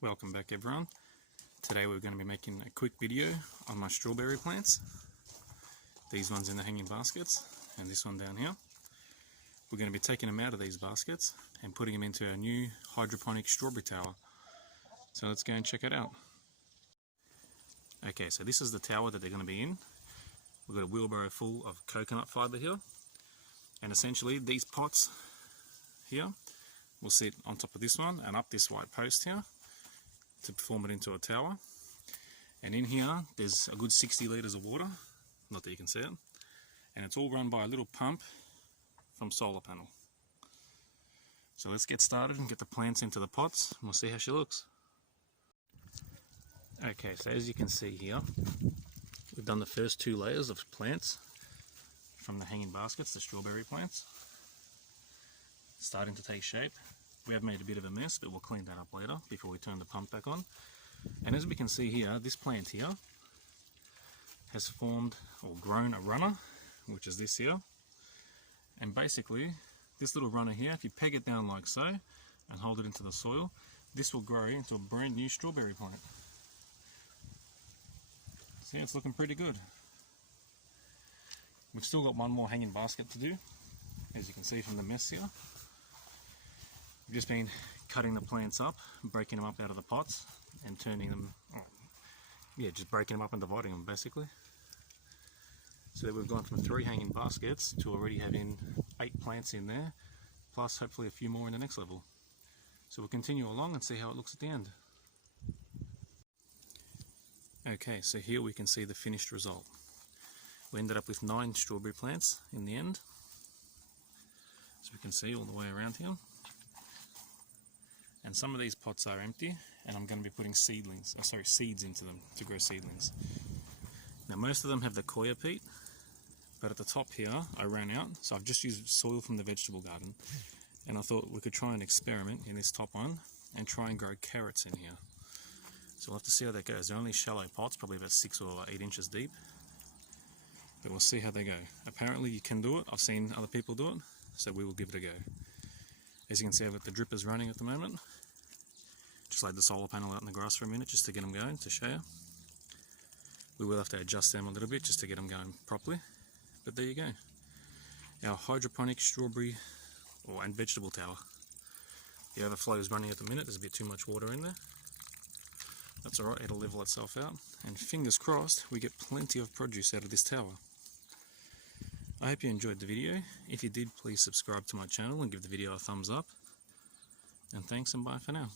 Welcome back everyone. Today we're going to be making a quick video on my strawberry plants. These ones in the hanging baskets and this one down here. We're going to be taking them out of these baskets and putting them into our new hydroponic strawberry tower. So let's go and check it out. Okay, so this is the tower that they're going to be in. We've got a wheelbarrow full of coconut fibre here, and essentially these pots here will sit on top of this one and up this white post here to form it into a tower. And in here there's a good 60 litres of water, not that you can see it, and it's all run by a little pump from solar panel. So let's get started and get the plants into the pots and we'll see how she looks. Okay, so as you can see here, we've done the first 2 layers of plants from the hanging baskets, the strawberry plants. Starting to take shape. We have made a bit of a mess, but we'll clean that up later before we turn the pump back on. And as we can see here, this plant here has formed or grown a runner, which is this here. And basically, this little runner here, if you peg it down like so and hold it into the soil, this will grow into a brand new strawberry plant. See, it's looking pretty good. We've still got one more hanging basket to do, as you can see from the mess here. We've just been cutting the plants up, breaking them up out of the pots and turning them, just breaking them up and dividing them basically. So that we've gone from 3 hanging baskets to already having 8 plants in there, plus hopefully a few more in the next level. So we'll continue along and see how it looks at the end. Okay, so here we can see the finished result. We ended up with 9 strawberry plants in the end, as we can see all the way around here. And some of these pots are empty, and I'm going to be putting seeds into them to grow seedlings. Now most of them have the coir peat, but at the top here I ran out, so I've just used soil from the vegetable garden, and I thought we could try an experiment in this top one and try and grow carrots in here. So we'll have to see how that goes. They're only shallow pots, probably about 6 or 8 inches deep, but we'll see how they go. Apparently you can do it, I've seen other people do it, so we will give it a go. As you can see, I've got the drippers running at the moment. Just laid the solar panel out in the grass for a minute just to get them going, to show you. We will have to adjust them a little bit just to get them going properly. But there you go. Our hydroponic strawberry and vegetable tower. The overflow is running at the minute, there's a bit too much water in there. That's alright, it'll level itself out. And fingers crossed, we get plenty of produce out of this tower. I hope you enjoyed the video. If you did, please subscribe to my channel and give the video a thumbs up. And thanks and bye for now.